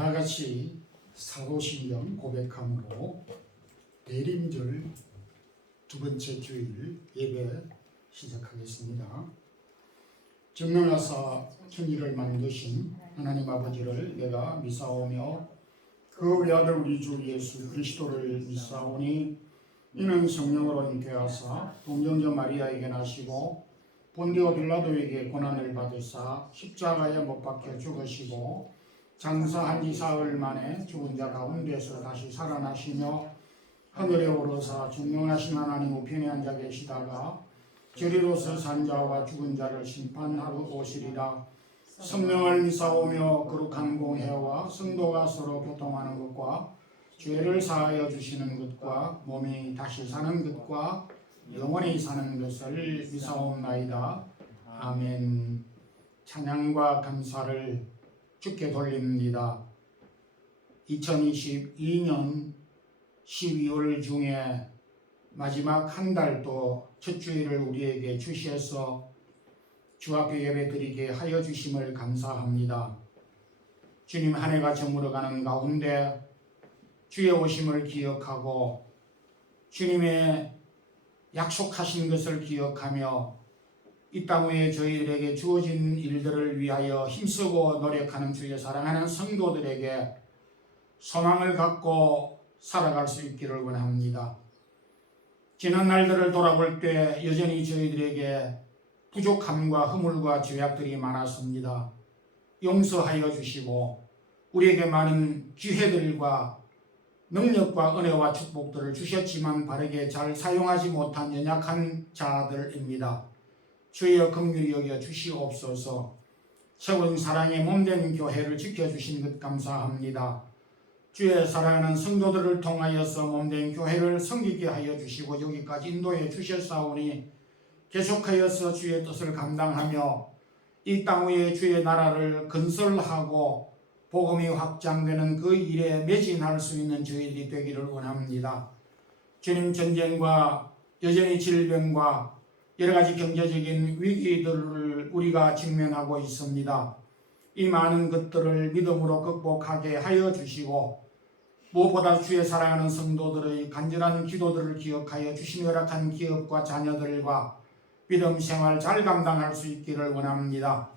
다 같이 사도신경 고백함으로 대림절 두 번째 주일 예배 시작하겠습니다. 전능하사 천지를 만드신 하나님 아버지를 내가 미사오며 그 외아들 우리 주 예수 그리스도를 미사오니 이는 성령으로 잉태하사 동정녀 마리아에게 나시고 본디오 빌라도에게 고난을 받으사 십자가에 못 박혀 죽으시고 장사한 지 사흘 만에 죽은 자 가운데서 다시 살아나시며 하늘에 오르사 존귀하신 하나님 우편에 앉아 계시다가 저리로서 산 자와 죽은 자를 심판하러 오시리라. 성령을 미사오며 거룩한 공회와 성도가 서로 교통하는 것과 죄를 사하여 주시는 것과 몸이 다시 사는 것과 영원히 사는 것을 미사옵나이다. 아멘. 찬양과 감사를 주께 돌립니다. 2022년 12월 중에 마지막 한 달도 첫 주일을 우리에게 주셔서 주 앞에 예배드리게 하여 주심을 감사합니다. 주님 한 해가 저물어가는 가운데 주의 오심을 기억하고 주님의 약속하신 것을 기억하며 이 땅 위에 저희들에게 주어진 일들을 위하여 힘쓰고 노력하는 주의 사랑하는 성도들에게 소망을 갖고 살아갈 수 있기를 원합니다. 지난 날들을 돌아볼 때 여전히 저희들에게 부족함과 허물과 죄악들이 많았습니다. 용서하여 주시고 우리에게 많은 기회들과 능력과 은혜와 축복들을 주셨지만 바르게 잘 사용하지 못한 연약한 자들입니다. 주여 긍휼히 여겨 주시옵소서. 세운 사랑의 몸된 교회를 지켜주신 것 감사합니다. 주의 사랑하는 성도들을 통하여서 몸된 교회를 섬기게 하여 주시고 여기까지 인도해 주셨사오니 계속하여서 주의 뜻을 감당하며 이 땅 위에 주의 나라를 건설하고 복음이 확장되는 그 일에 매진할 수 있는 저희들이 되기를 원합니다. 주님, 전쟁과 여전히 질병과 여러 가지 경제적인 위기들을 우리가 직면하고 있습니다. 이 많은 것들을 믿음으로 극복하게 하여 주시고 무엇보다 주의 사랑하는 성도들의 간절한 기도들을 기억하여 주신 허락한 기업과 자녀들과 믿음 생활 잘 감당할 수 있기를 원합니다.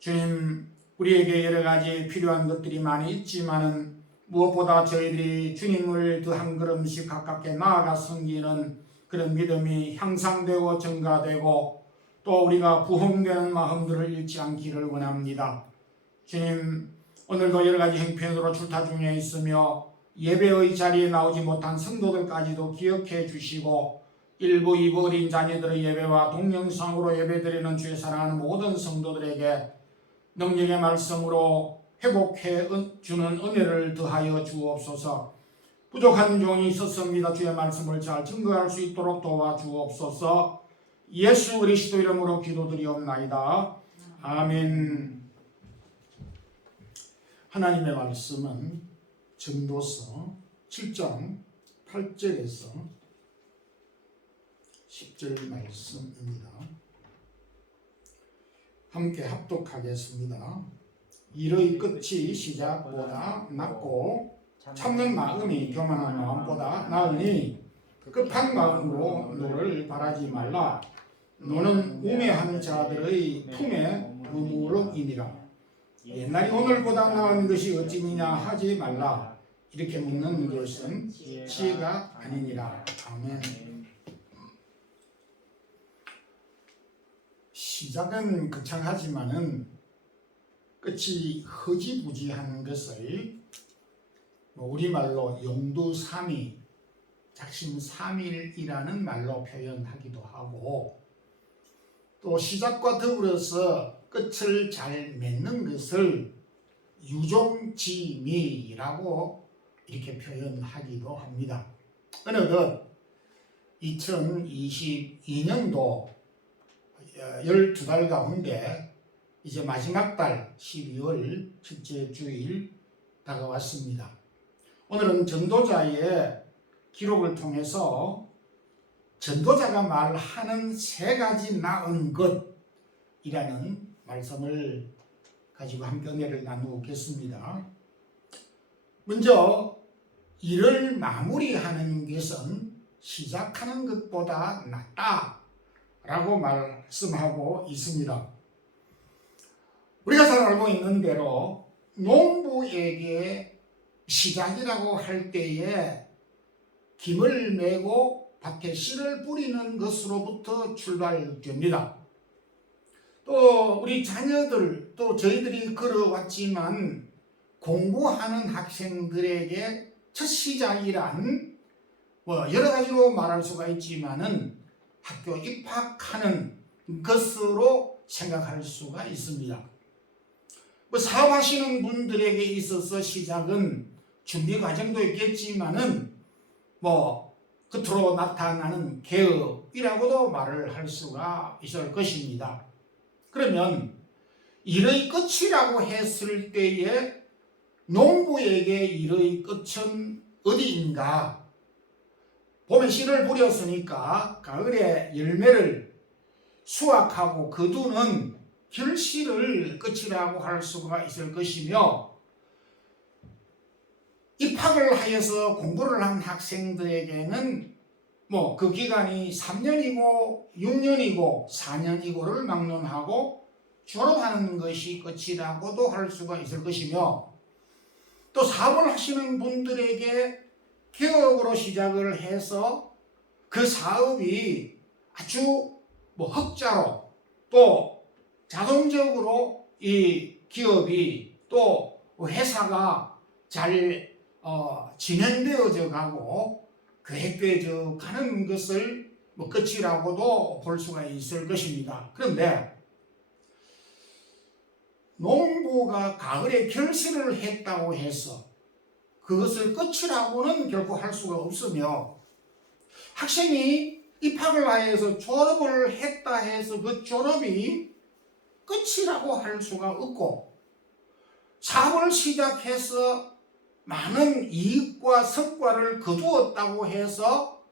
주님, 우리에게 여러 가지 필요한 것들이 많이 있지만은 무엇보다 저희들이 주님을 더 한 걸음씩 가깝게 나아가 섬기는 그런 믿음이 향상되고 증가되고 또 우리가 부흥되는 마음들을 잃지 않기를 원합니다. 주님, 오늘도 여러 가지 형편으로 출타 중에 있으며 예배의 자리에 나오지 못한 성도들까지도 기억해 주시고 1부, 2부 어린 자녀들의 예배와 동영상으로 예배드리는 주의 사랑하는 모든 성도들에게 능력의 말씀으로 회복해 주는 은혜를 더하여 주옵소서. 부족한 종이 있었습니다. 주의 말씀을 잘 증거할 수 있도록 도와주옵소서. 예수 그리스도 이름으로 기도드리옵나이다. 아멘. 하나님의 말씀은 전도서 7장 8절에서 10절 말씀입니다. 함께 합독하겠습니다. 일의 끝이 시작보다 낫고 참는 마음이 교만한 마음보다 나으니 급한 마음으로 노를 바라지 말라. 노는 우매한 자들의 품에 그물음이니라. 옛날이 오늘보다 나은 것이 어찌니냐 하지 말라. 이렇게 묻는 것은 지혜가 아니니라. 아멘. 시작은 거창하지만은 끝이 허지부지한 것을 우리말로 용두삼위, 작심삼일이라는 말로 표현하기도 하고 또 시작과 더불어서 끝을 잘 맺는 것을 유종지미라고 이렇게 표현하기도 합니다. 어느덧 2022년도 12달 가운데 이제 마지막 달 12월 첫째 주일 다가왔습니다. 오늘은 전도자의 기록을 통해서 전도자가 말하는 세 가지 나은 것이라는 말씀을 가지고 함께 은혜를 나누겠습니다. 먼저 일을 마무리하는 것은 시작하는 것보다 낫다라고 말씀하고 있습니다. 우리가 잘 알고 있는 대로 농부에게 시작이라고 할 때에 김을 메고 밭에 씨를 뿌리는 것으로부터 출발됩니다. 또 우리 자녀들, 또 저희들이 걸어왔지만 공부하는 학생들에게 첫 시작이란 여러 가지로 말할 수가 있지만은 학교 입학하는 것으로 생각할 수가 있습니다. 사업하시는 분들에게 있어서 시작은 준비 과정도 있겠지만은 겉으로 나타나는 개업이라고도 말을 할 수가 있을 것입니다. 그러면 일의 끝이라고 했을 때에 농부에게 일의 끝은 어디인가? 봄에 씨를 뿌렸으니까 가을에 열매를 수확하고 거두는 결실을 끝이라고 할 수가 있을 것이며, 입학을 하여서 공부를 한 학생들에게는 그 기간이 3년이고 6년이고 4년이고를 막론하고 졸업하는 것이 끝이라고도 할 수가 있을 것이며, 또 사업을 하시는 분들에게 개업으로 시작을 해서 그 사업이 아주 흑자로 또 자동적으로 이 기업이 또 회사가 잘 진행되어져 가고 계획되어져 가는 것을 끝이라고도 볼 수가 있을 것입니다. 그런데 농부가 가을에 결실을 했다고 해서 그것을 끝이라고는 결코 할 수가 없으며, 학생이 입학을 하여서 졸업을 했다 해서 그 졸업이 끝이라고 할 수가 없고, 사업을 시작해서 많은 이익과 성과를 거두었다고 해서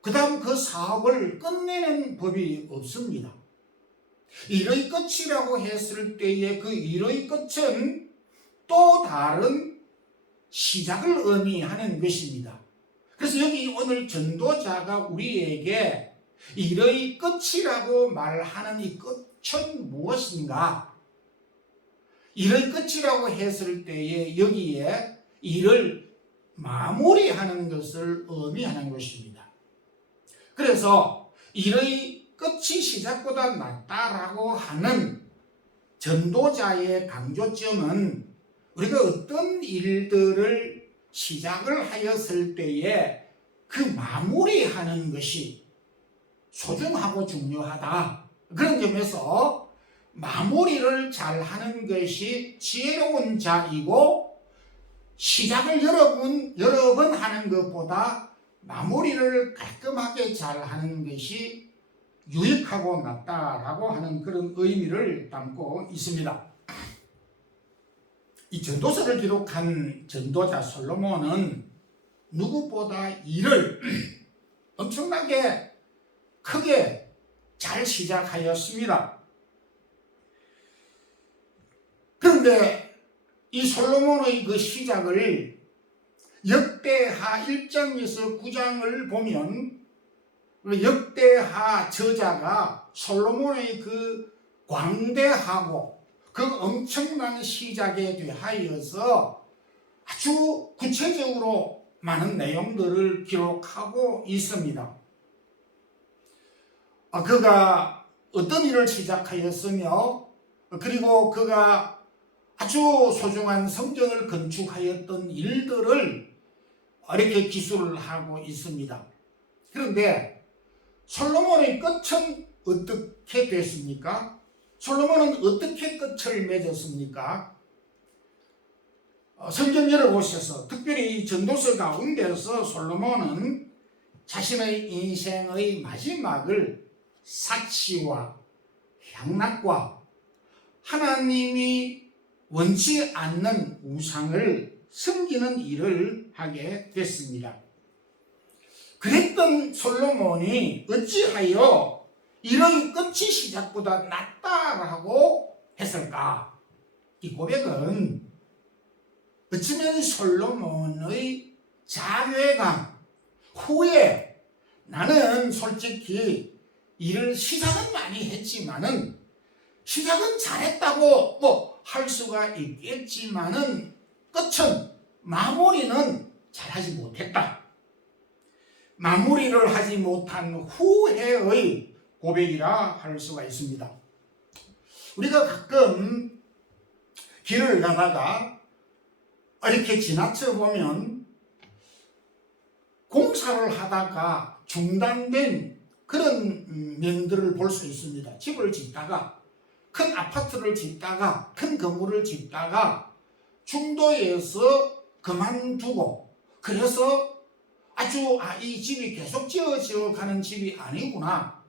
그 다음 그 사업을 끝내는 법이 없습니다. 일의 끝이라고 했을 때에 그 일의 끝은 또 다른 시작을 의미하는 것입니다. 그래서 여기 오늘 전도자가 우리에게 일의 끝이라고 말하는 이 끝은 무엇인가? 일의 끝이라고 했을 때에 여기에 일을 마무리하는 것을 의미하는 것입니다. 그래서 일의 끝이 시작보다 낫다라고 하는 전도자의 강조점은 우리가 어떤 일들을 시작을 하였을 때에 그 마무리하는 것이 소중하고 중요하다. 그런 점에서 마무리를 잘하는 것이 지혜로운 자이고, 시작을 여러 번 하는 것보다 마무리를 깔끔하게 잘하는 것이 유익하고 낫다라고 하는 그런 의미를 담고 있습니다. 이 전도서를 기록한 전도자 솔로몬은 누구보다 일을 엄청나게 크게 잘 시작하였습니다. 그런데 이 솔로몬의 그 시작을 역대하 1장에서 9장을 보면 역대하 저자가 솔로몬의 그 광대하고 그 엄청난 시작에 대하여서 아주 구체적으로 많은 내용들을 기록하고 있습니다. 그가 어떤 일을 시작하였으며, 그리고 그가 아주 소중한 성전을 건축하였던 일들을 이렇게 기술을 하고 있습니다. 그런데 솔로몬의 끝은 어떻게 됐습니까? 솔로몬은 어떻게 끝을 맺었습니까? 성경 열어보셔서 특별히 이 전도서 가운데서 솔로몬은 자신의 인생의 마지막을 사치와 향락과 하나님이 원치 않는 우상을 섬기는 일을 하게 됐습니다. 그랬던 솔로몬이 어찌하여 일의 끝이 시작보다 낫다라고 했을까? 이 고백은 어찌 이런 솔로몬의 자괴감 후에 나는 솔직히 일을 시작은 많이 했지만은 시작은 잘했다고 뭐 할 수가 있겠지만은 끝은 마무리는 잘하지 못했다. 마무리를 하지 못한 후회의 고백이라 할 수가 있습니다. 우리가 가끔 길을 가다가 이렇게 지나쳐 보면 공사를 하다가 중단된 그런 면들을 볼 수 있습니다. 집을 짓다가 큰 아파트를 짓다가 큰 건물을 짓다가 중도에서 그만두고 그래서 이 집이 계속 지어져 가는 집이 아니구나.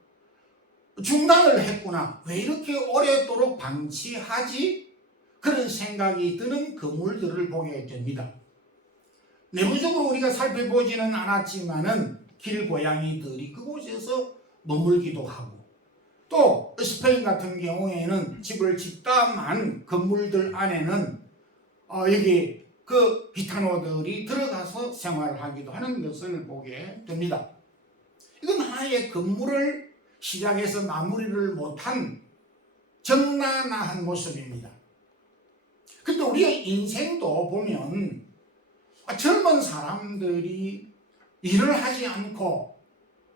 중단을 했구나. 왜 이렇게 오래도록 방치하지? 그런 생각이 드는 건물들을 보게 됩니다. 내부적으로 우리가 살펴보지는 않았지만은 길고양이들이 그곳에서 머물기도 하고 또 스페인 같은 경우에는 집을 짓다만 건물들 안에는 여기 그 기타노들이 들어가서 생활하기도 하는 것을 보게 됩니다. 이건 하나의 건물을 시작해서 마무리를 못한 적나라한 모습입니다. 근데 우리의 인생도 보면 젊은 사람들이 일을 하지 않고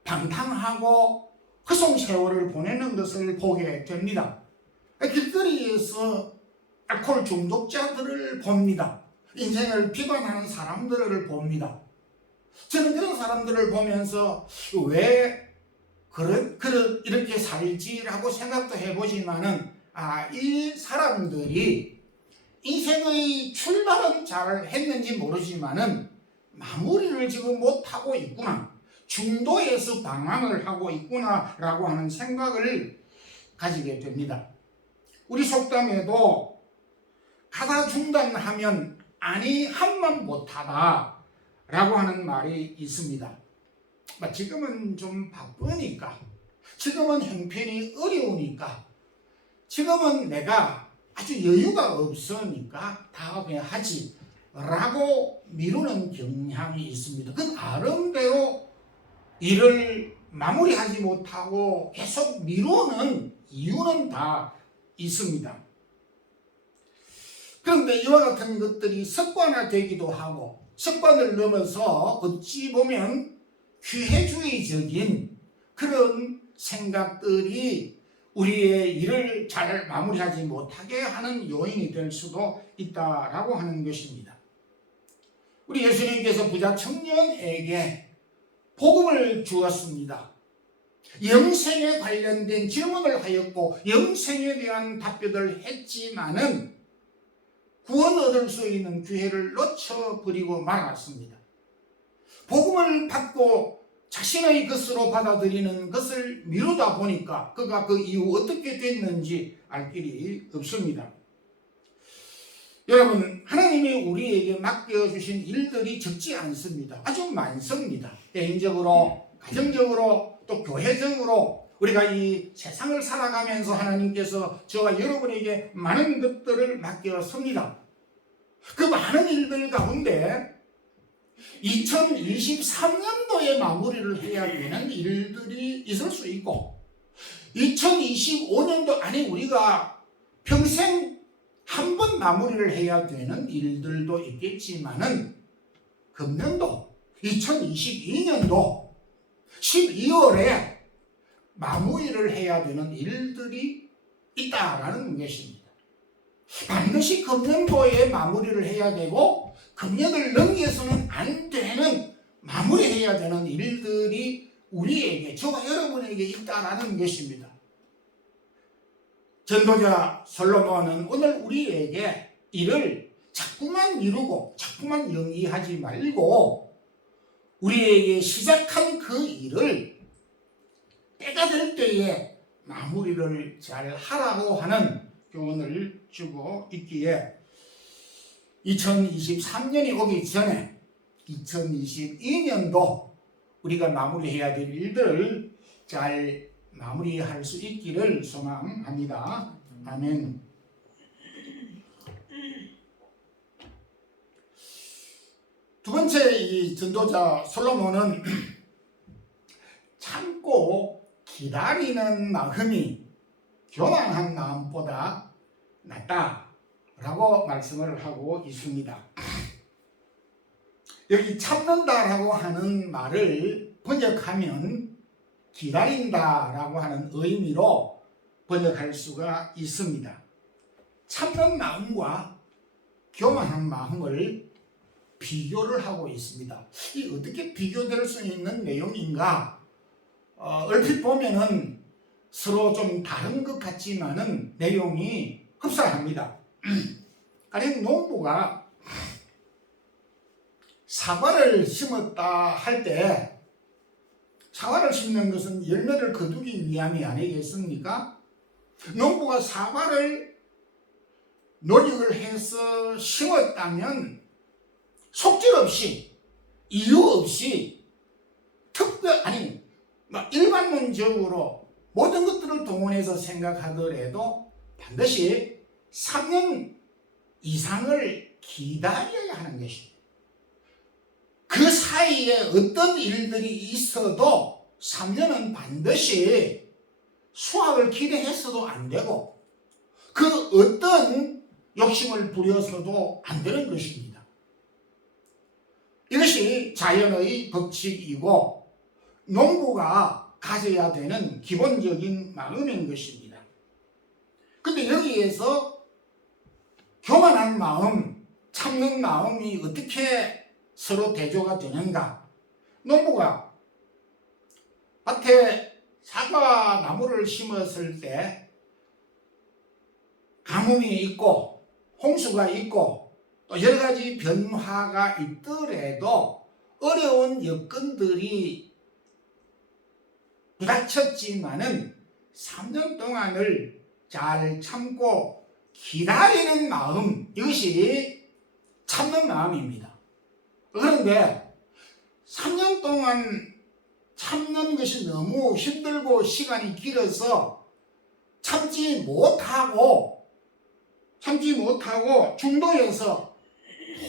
방탕하고 허송세월을 보내는 것을 보게 됩니다. 길거리에서 알코올 중독자들을 봅니다. 인생을 비관하는 사람들을 봅니다. 저는 그런 사람들을 보면서 왜 이렇게 살지라고 생각도 해보지만은 이 사람들이 인생의 출발은 잘 했는지 모르지만은 마무리를 지금 못하고 있구나. 중도에서 방황을 하고 있구나라고 하는 생각을 가지게 됩니다. 우리 속담에도 가다 중단하면 아니 한만 못하다 라고 하는 말이 있습니다. 지금은 좀 바쁘니까, 지금은 형편이 어려우니까, 지금은 내가 아주 여유가 없으니까 다음에 하지 라고 미루는 경향이 있습니다. 그건 아름대로 일을 마무리하지 못하고 계속 미루는 이유는 다 있습니다. 그런데 이와 같은 것들이 습관화되기도 하고 습관을 넘어서 어찌 보면 기회주의적인 그런 생각들이 우리의 일을 잘 마무리하지 못하게 하는 요인이 될 수도 있다라고 하는 것입니다. 우리 예수님께서 부자 청년에게 복음을 주었습니다. 영생에 관련된 질문을 하였고 영생에 대한 답변을 했지만은 구원 얻을 수 있는 기회를 놓쳐버리고 말았습니다. 복음을 받고 자신의 것으로 받아들이는 것을 미루다 보니까 그가 그 이후 어떻게 됐는지 알 길이 없습니다. 여러분, 하나님이 우리에게 맡겨주신 일들이 적지 않습니다. 아주 많습니다. 개인적으로, 가정적으로, 또 교회적으로 우리가 이 세상을 살아가면서 하나님께서 저와 여러분에게 많은 것들을 맡겼습니다. 그 많은 일들 가운데 2023년도에 마무리를 해야 되는 일들이 있을 수 있고 2025년도 안에 우리가 평생 한 번 마무리를 해야 되는 일들도 있겠지만은 금년도 2022년도 12월에 마무리를 해야 되는 일들이 있다라는 것입니다. 반드시 금년도에 마무리를 해야 되고 금년을 넘겨서는 안 되는 마무리해야 되는 일들이 우리에게, 저와 여러분에게 있다라는 것입니다. 전도자 솔로몬은 오늘 우리에게 일을 자꾸만 미루고 자꾸만 연기하지 말고 우리에게 시작한 그 일을 때가 될 때에 마무리를 잘 하라고 하는 교훈을 주고 있기에 2023년이 오기 전에 2022년도 우리가 마무리해야 될 일들을 잘 마무리할 수 있기를 소망합니다. 아멘. 두 번째 이 전도자 솔로몬은 참고 기다리는 마음이 교만한 마음보다 낫다라고 말씀을 하고 있습니다. 여기 참는다라고 하는 말을 번역하면 기다린다라고 하는 의미로 번역할 수가 있습니다. 참는 마음과 교만한 마음을 비교를 하고 있습니다. 이 어떻게 비교될 수 있는 내용인가? 얼핏 보면은 서로 좀 다른 것 같지만은 내용이 흡사합니다. 가령 농부가 사과를 심었다 할 때 사과를 심는 것은 열매를 거두기 위함이 아니겠습니까? 농부가 사과를 노력을 해서 심었다면 속절없이 이유 없이 일반론적으로 모든 것들을 동원해서 생각하더라도 반드시 3년 이상을 기다려야 하는 것입니다. 그 사이에 어떤 일들이 있어도 3년은 반드시 수확을 기대했어도 안 되고 그 어떤 욕심을 부려서도 안 되는 것입니다. 이것이 자연의 법칙이고 농부가 가져야 되는 기본적인 마음인 것입니다. 근데 여기에서 교만한 마음, 참는 마음이 어떻게 서로 대조가 되는가? 농부가 밭에 사과 나무를 심었을 때 가뭄이 있고 홍수가 있고 또 여러 가지 변화가 있더라도 어려운 여건들이 부닥쳤지만은 3년 동안을 잘 참고 기다리는 마음, 이것이 참는 마음입니다. 그런데 3년 동안 참는 것이 너무 힘들고 시간이 길어서 참지 못하고 중도에서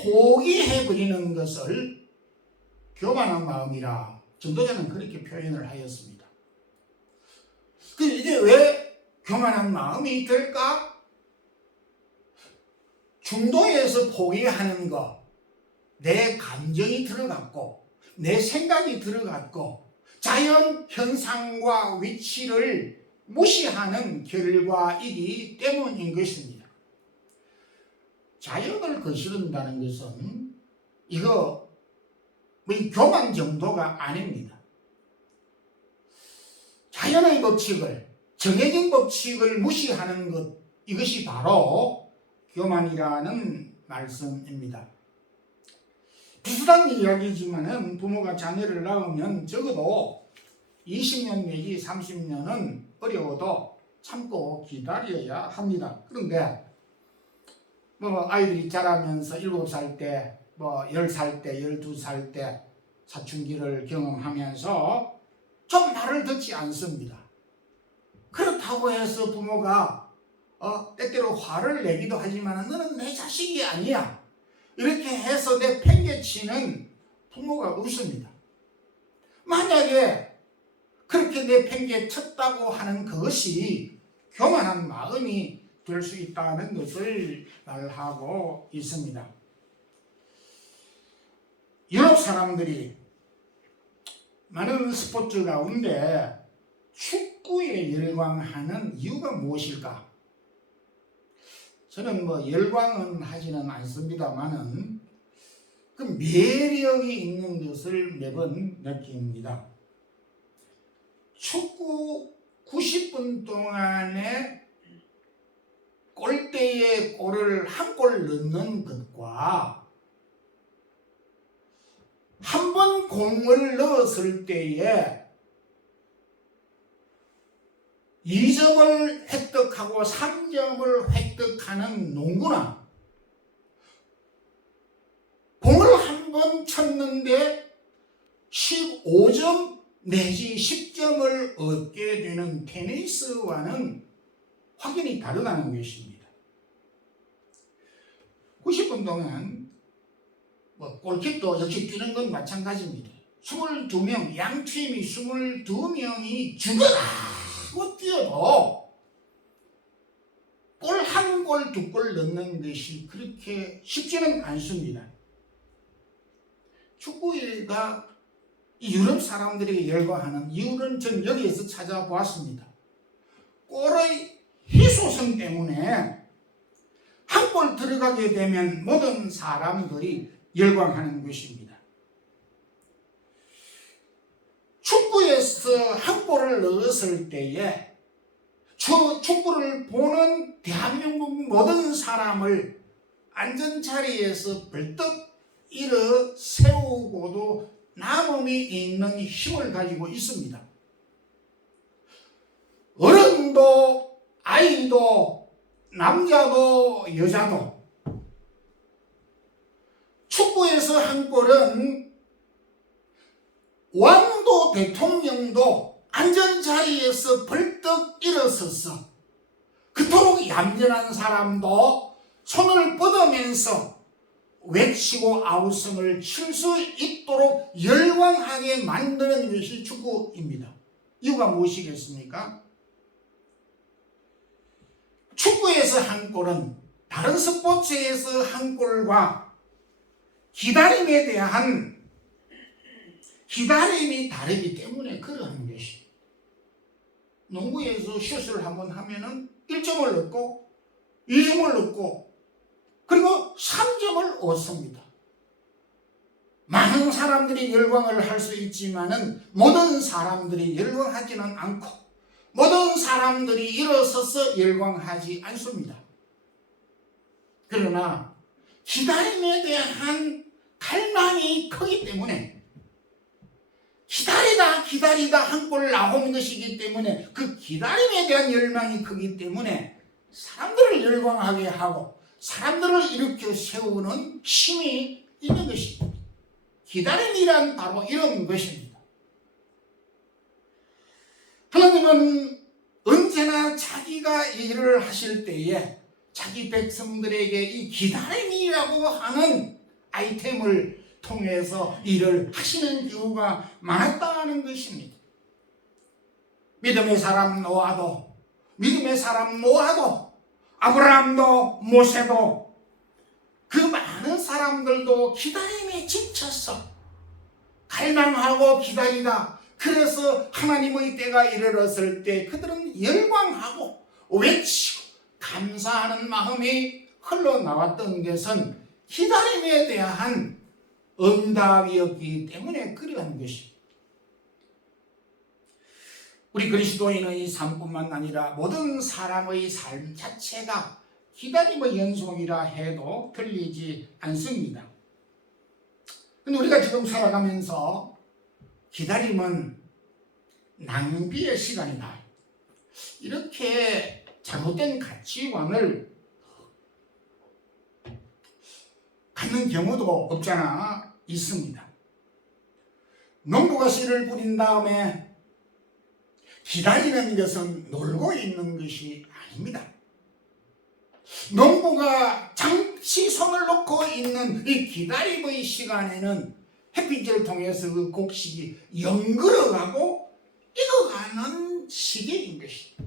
포기해버리는 것을 교만한 마음이라 전도자는 그렇게 표현을 하였습니다. 이게 왜 교만한 마음이 될까? 중도에서 포기하는 것, 내 감정이 들어갔고 내 생각이 들어갔고 자연 현상과 위치를 무시하는 결과이기 때문인 것입니다. 자연을 거스른다는 것은 이거 교만 정도가 아닙니다. 자연의 법칙을, 정해진 법칙을 무시하는 것, 이것이 바로 교만이라는 말씀입니다. 비슷한 이야기지만은 부모가 자녀를 낳으면 적어도 20년 내지 30년은 어려워도 참고 기다려야 합니다. 그런데 아이들이 자라면서 7살 때, 10살 때, 12살 때 사춘기를 경험하면서 좀 말을 듣지 않습니다. 그렇다고 해서 부모가 때때로 화를 내기도 하지만 너는 내 자식이 아니야, 이렇게 해서 내 팽개치는 부모가 없습니다. 만약에 그렇게 내 팽개쳤다고 하는 그것이 교만한 마음이 될 수 있다는 것을 말하고 있습니다. 유럽 사람들이 많은 스포츠 가운데 축구에 열광하는 이유가 무엇일까? 저는 열광은 하지는 않습니다만은 그 매력이 있는 것을 매번 느낍니다. 축구 90분 동안에 골대에 골을 한 골 넣는 것과 한 번 공을 넣었을 때에 2점을 획득하고 3점을 획득하는 농구나 공을 한 번 쳤는데 15점 내지 10점을 얻게 되는 테니스와는 확연히 다르다는 것입니다. 90분 동안 골킥도 역시 뛰는 건 마찬가지입니다. 22명, 양팀이 22명이 죽어라고 뛰어도 골 한 골, 두 골 넣는 것이 그렇게 쉽지는 않습니다. 축구가 유럽 사람들에게 열광하는 이유는 전 여기에서 찾아보았습니다. 골의 희소성 때문에 한 골 들어가게 되면 모든 사람들이 열광하는 것입니다. 축구에서 한 골을 넣었을 때에 축구를 보는 대한민국 모든 사람을 앉은자리에서 벌떡 일어 세우고도 남음이 있는 힘을 가지고 있습니다. 어른도 아이도 남자도 여자도 축구에서 한 골은 왕도 대통령도 앉은자리에서 벌떡 일어서서 그토록 얌전한 사람도 손을 뻗으면서 외치고 아우성을 칠 수 있도록 열광하게 만드는 것이 축구입니다. 이유가 무엇이겠습니까? 축구에서 한 골은 다른 스포츠에서 한 골과 기다림에 대한 기다림이 다르기 때문에 그러한 것이. 농구에서 슛을 한번 하면은 1점을 넣고 2점을 넣고 그리고 3점을 얻습니다. 많은 사람들이 열광을 할 수 있지만은 모든 사람들이 열광하지는 않고 모든 사람들이 일어서서 열광하지 않습니다. 그러나 기다림에 대한 갈망이 크기 때문에 기다리다 한 골 나온 것이기 때문에 그 기다림에 대한 열망이 크기 때문에 사람들을 열광하게 하고 사람들을 일으켜 세우는 힘이 있는 것입니다. 기다림이란 바로 이런 것입니다. 하나님은 언제나 자기가 일을 하실 때에 자기 백성들에게 이 기다림이라고 하는 아이템을 통해서 일을 하시는 경우가 많았다는 것입니다. 믿음의 사람 노아도 아브라함도 모세도 그 많은 사람들도 기다림에 지쳐서 갈망하고 기다리다 그래서 하나님의 때가 이르렀을 때 그들은 열광하고 외치고 감사하는 마음이 흘러나왔던 것은 기다림에 대한 응답이었기 때문에 그러한 것입니다. 우리 그리스도인의 삶뿐만 아니라 모든 사람의 삶 자체가 기다림의 연속이라 해도 틀리지 않습니다. 근데 우리가 지금 살아가면서 기다림은 낭비의 시간이다. 이렇게 잘못된 가치관을 갖는 경우도 없잖아 있습니다. 농부가 씨를 뿌린 다음에 기다리는 것은 놀고 있는 것이 아닙니다. 농부가 잠시 손을 놓고 있는 이 기다림의 시간에는 햇빛을 통해서 그 곡식이 연그러가고 익어가는 시기인 것입니다.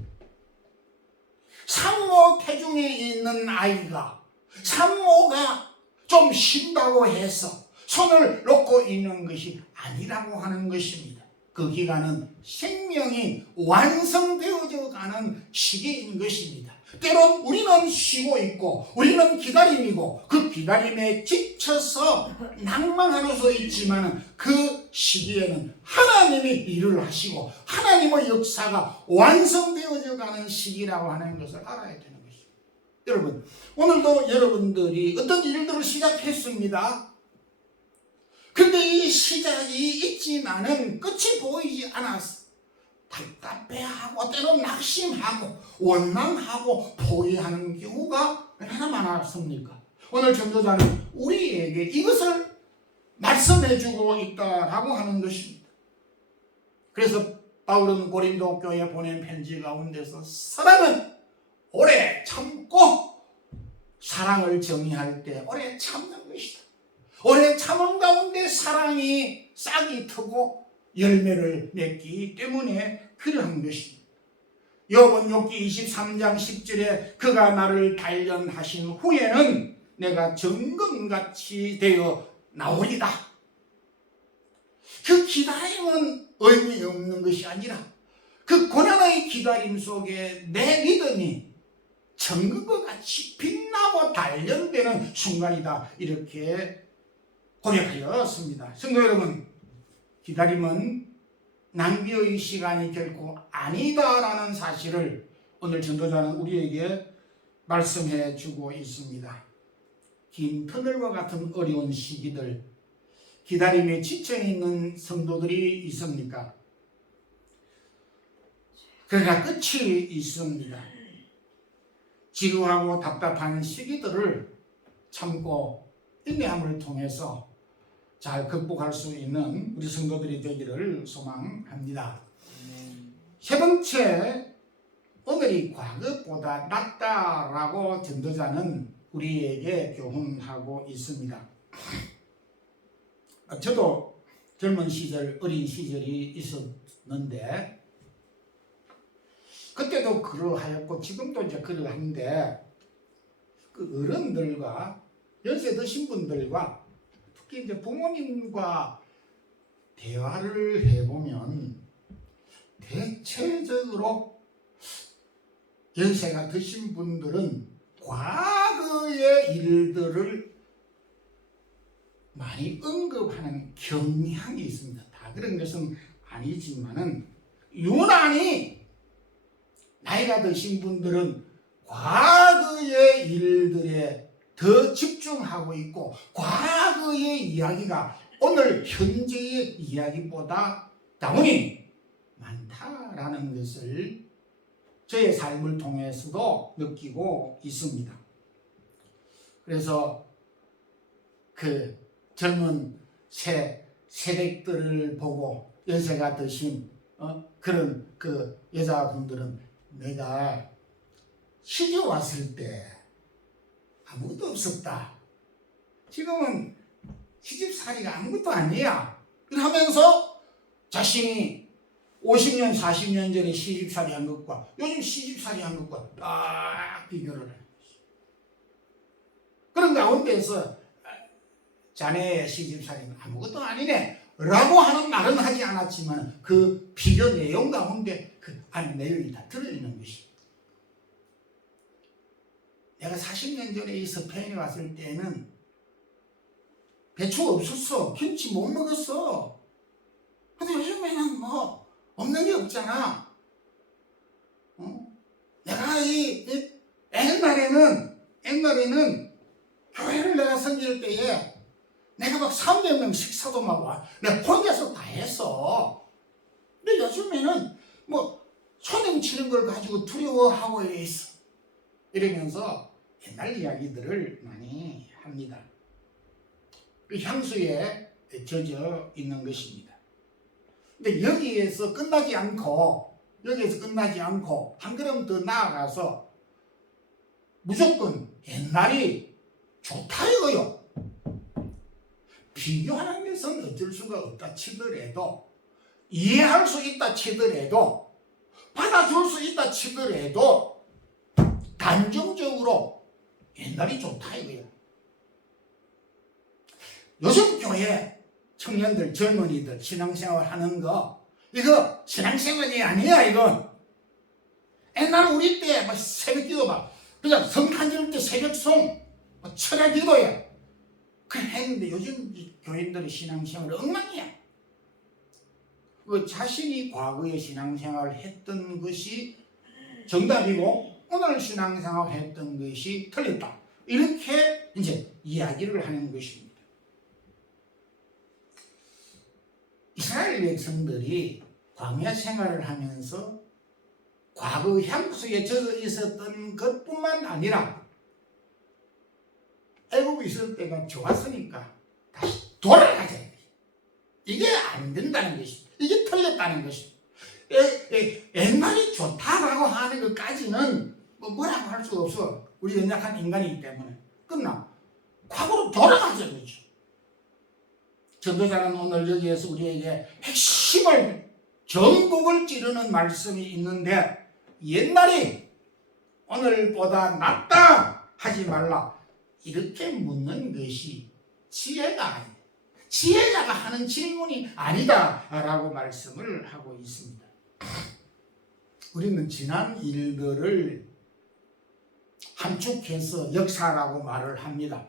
산모 태중에 있는 아이가 산모가 좀 쉰다고 해서 손을 놓고 있는 것이 아니라고 하는 것입니다. 그 기간은 생명이 완성되어져 가는 시기인 것입니다. 때론 우리는 쉬고 있고 우리는 기다림이고 그 기다림에 지쳐서 낭만할 수 있지만 그 시기에는 하나님이 일을 하시고 하나님의 역사가 완성되어져 가는 시기라고 하는 것을 알아야 되는 것입니다. 여러분, 오늘도 여러분들이 어떤 일들을 시작했습니다. 근데 이 시작이 있지만은 끝이 보이지 않았어. 답답해하고 때로 낙심하고 원망하고 포기하는 경우가 얼마나 많았습니까? 오늘 전도자는 우리에게 이것을 말씀해주고 있다라고 하는 것입니다. 그래서 바울은 고린도 교회에 보낸 편지 가운데서 사랑은 오래 참고 사랑을 정의할 때 오래 참는 것이다. 오래 참음 가운데 사랑이 싹이 트고 열매를 맺기 때문에 그러한 것입니다. 욥은 욥기 23장 10절에 그가 나를 단련하신 후에는 내가 정금같이 되어 나오리다. 그 기다림은 의미 없는 것이 아니라 그 고난의 기다림 속에 내 믿음이 정금과 같이 빛나고 단련되는 순간이다. 이렇게 고백하였습니다. 성도 여러분, 기다림은 낭비의 시간이 결코 아니다라는 사실을 오늘 전도자는 우리에게 말씀해 주고 있습니다. 긴 터널과 같은 어려운 시기들, 기다림에 지쳐있는 성도들이 있습니까? 그러나 끝이 있습니다. 지루하고 답답한 시기들을 참고 인내함을 통해서 잘 극복할 수 있는 우리 성도들이 되기를 소망합니다. 세 번째, 오늘이 과거보다 낫다라고 전도자는 우리에게 교훈하고 있습니다. 저도 젊은 시절, 어린 시절이 있었는데 그때도 그러하였고 지금도 이제 그러한데 그 어른들과 연세 드신 분들과 특히 이제 부모님과 대화를 해보면 대체적으로 연세가 드신 분들은 과거의 일들을 많이 언급하는 경향이 있습니다. 다 그런 것은 아니지만은 유난히 나이가 드신 분들은 과거의 일들에 더 집중하고 있고 과거의 이야기가 오늘 현재의 이야기보다 다분히 많다라는 것을 저의 삶을 통해서도 느끼고 있습니다. 그래서 그 젊은 세대들을 보고 연세가 드신 그런 그 여자분들은 내가 시집 왔을 때 아무것도 없었다. 지금은 시집살이가 아무것도 아니야. 이러면서 자신이 50년, 40년 전에 시집살이 한 것과 요즘 시집살이 한 것과 딱 비교를 해요. 그런 가운데서 자네의 시집살이는 아무것도 아니네 라고 하는 말은 하지 않았지만 그 비교 내용 가운데 그 안에 내용이 다 들어있는 것입니다. 내가 40년 전에 이 스페인에 왔을 때는 배추 없었어. 김치 못 먹었어. 근데 요즘에는 뭐 없는 게 없잖아. 내가 옛날에는 교회를 내가 섬길 때에 내가 막 300명 식사도 막 와. 내가 혼자서 다 했어. 근데 요즘에는 뭐 손님 치는 걸 가지고 두려워하고 이래 있어. 이러면서 옛날 이야기들을 많이 합니다. 그 향수에 젖어 있는 것입니다. 근데 여기에서 끝나지 않고 한 걸음 더 나아가서 무조건 옛날이 좋다 이거요. 비교하는 것은 어쩔 수가 없다 치더라도 이해할 수 있다 치더라도 받아줄 수 있다 치더라도 단정적으로 옛날이 좋다 이거야. 요즘 교회 청년들, 젊은이들 신앙생활 하는 거 이거 신앙생활이 아니야. 이건 옛날 우리 때 막 새벽기도 막 그냥 성탄절 때 새벽송 철야기도야. 그래 했는데 요즘 교인들의 신앙생활은 엉망이야. 그 자신이 과거에 신앙생활을 했던 것이 정답이고 오늘 신앙생활을 했던 것이 틀렸다. 이렇게 이제 이야기를 하는 것입니다. 이스라엘 백성들이 광야 생활을 하면서 과거 향수에 젖어 있었던 것뿐만 아니라 애굽에 있을 때가 좋았으니까 다시 돌아가자. 이게 안 된다는 것이, 이게 틀렸다는 것이. 옛날이 좋다라고 하는 것까지는 뭐라고 할 수 없어. 우리 연약한 인간이기 때문에 끝나. 과거로 돌아가자 거죠. 전도자는 오늘 여기에서 우리에게 핵심을 전곡을 찌르는 말씀이 있는데, 옛날이 오늘보다 낫다 하지 말라, 이렇게 묻는 것이 지혜가 아니다, 지혜자가 하는 질문이 아니다 라고 말씀을 하고 있습니다. 우리는 지난 일들을 함축해서 역사라고 말을 합니다.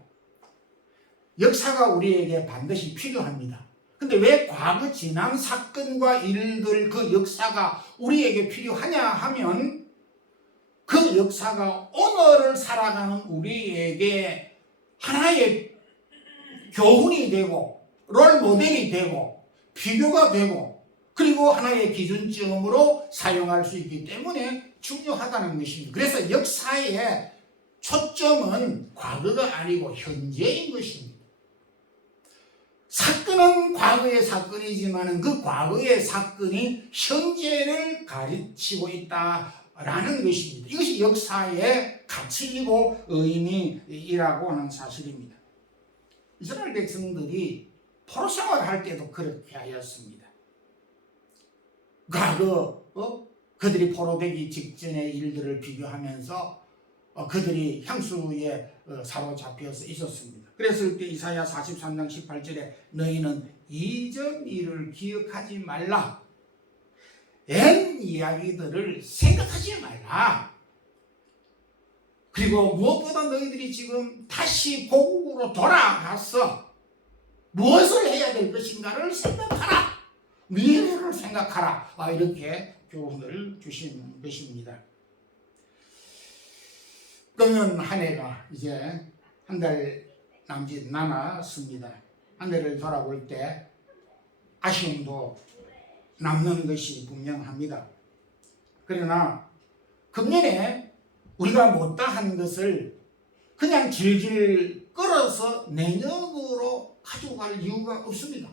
역사가 우리에게 반드시 필요합니다. 근데 왜 과거 지난 사건과 일들, 그 역사가 우리에게 필요하냐 하면, 그 역사가 오늘을 살아가는 우리에게 하나의 교훈이 되고 롤모델이 되고 비교가 되고, 그리고 하나의 기준점으로 사용할 수 있기 때문에 중요하다는 것입니다. 그래서 역사의 초점은 과거가 아니고 현재인 것입니다. 사건은 과거의 사건이지만 그 과거의 사건이 현재를 가르치고 있다라는 것입니다. 이것이 역사의 가치이고 의미이라고 하는 사실입니다. 이스라엘 백성들이 포로 생활할 때도 그렇게 하였습니다. 과거 그들이 포로되기 직전의 일들을 비교하면서 그들이 향수에 사로잡혀서 있었습니다. 그랬을 때 이사야 43장 18절에 너희는 이전 일을 기억하지 말라, 옛 이야기들을 생각하지 말라, 그리고 무엇보다 너희들이 지금 다시 고국으로 돌아가서 무엇을 해야 될 것인가를 생각하라, 미래를 생각하라, 이렇게 교훈을 주신 것입니다. 그러면 한 해가 이제 한 달 남짓 남았습니다. 한 해를 돌아볼 때 아쉬움도 남는 것이 분명합니다. 그러나 금년에 우리가 못다한 것을 그냥 질질 끌어서 내년으로 가져갈 이유가 없습니다.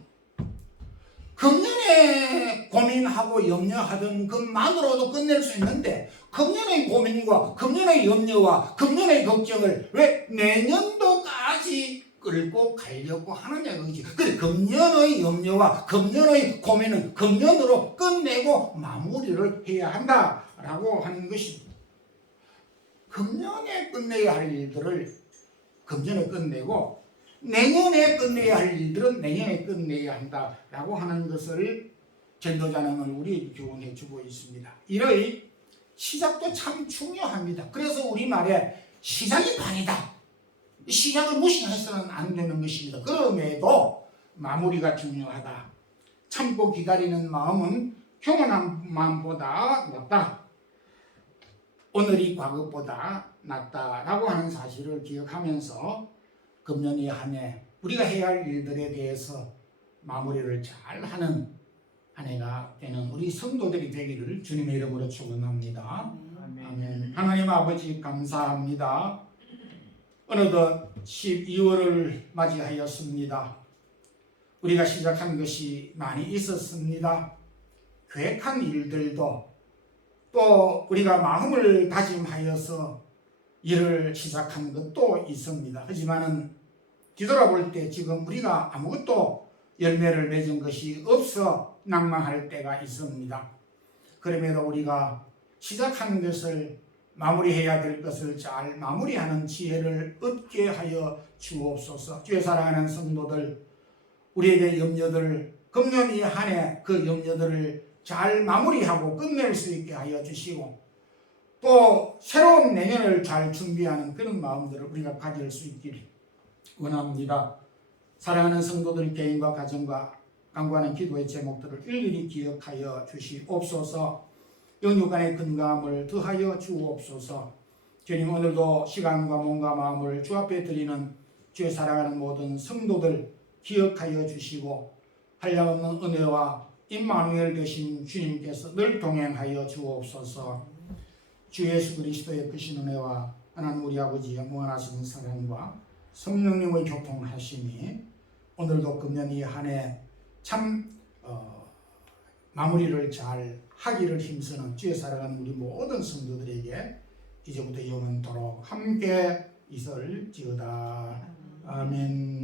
금년에 고민하고 염려하던 것만으로도 끝낼 수 있는데, 금년의 고민과 금년의 염려와 금년의 걱정을 왜 내년도까지 끌고 가려고 하느냐 그거지. 그래, 금년의 염려와 금년의 고민은 금년으로 끝내고 마무리를 해야 한다라고 하는 것입니다. 금년에 끝내야 할 일들을 금년에 끝내고 내년에 끝내야 할 일들은 내년에 끝내야 한다라고 하는 것을 전도자는 우리 교훈해 주고 있습니다. 이의 시작도 참 중요합니다. 그래서 우리말에 시작이 반이다, 시작을 무시해서는 안 되는 것입니다. 그럼에도 마무리가 중요하다. 참고 기다리는 마음은 경건한 마음보다 낫다, 오늘이 과거보다 낫다라고 하는 사실을 기억하면서 금년 이 한 해 우리가 해야 할 일들에 대해서 마무리를 잘 하는 한 해가 되는 우리 성도들이 되기를 주님의 이름으로 축원합니다. 아멘. 하나님 아버지 감사합니다. 어느덧 12월을 맞이하였습니다. 우리가 시작한 것이 많이 있었습니다. 계획한 일들도, 또 우리가 마음을 다짐하여서 일을 시작한 것도 있습니다. 하지만은 뒤돌아볼 때 지금 우리가 아무것도 열매를 맺은 것이 없어 낭망할 때가 있습니다. 그럼에도 우리가 시작한 것을 마무리해야 될 것을 잘 마무리하는 지혜를 얻게 하여 주옵소서. 주의 사랑하는 성도들, 우리에게 염려들, 금년 이 한 해 그 염려들을 잘 마무리하고 끝낼 수 있게 하여 주시고, 또 새로운 내년을 잘 준비하는 그런 마음들을 우리가 가질 수 있기를 원합니다. 사랑하는 성도들 개인과 가정과 간구하는 기도의 제목들을 일일이 기억하여 주시옵소서. 영육간의 건강함을 더하여 주옵소서. 주님, 오늘도 시간과 몸과 마음을 주 앞에 드리는 주의 사랑하는 모든 성도들 기억하여 주시고, 한량없는 은혜와 임마누엘 되신 주님께서 늘 동행하여 주옵소서. 주 예수 그리스도의 크신 은혜와 하나님 우리 아버지의 무한하신 사랑과 성령님의 교통하심이 오늘도 금년 이 한 해 참 마무리를 잘 하기를 힘쓰는 주의 사랑하는 우리 모든 성도들에게 이제부터 영원토록 함께 있을지어다. 아멘.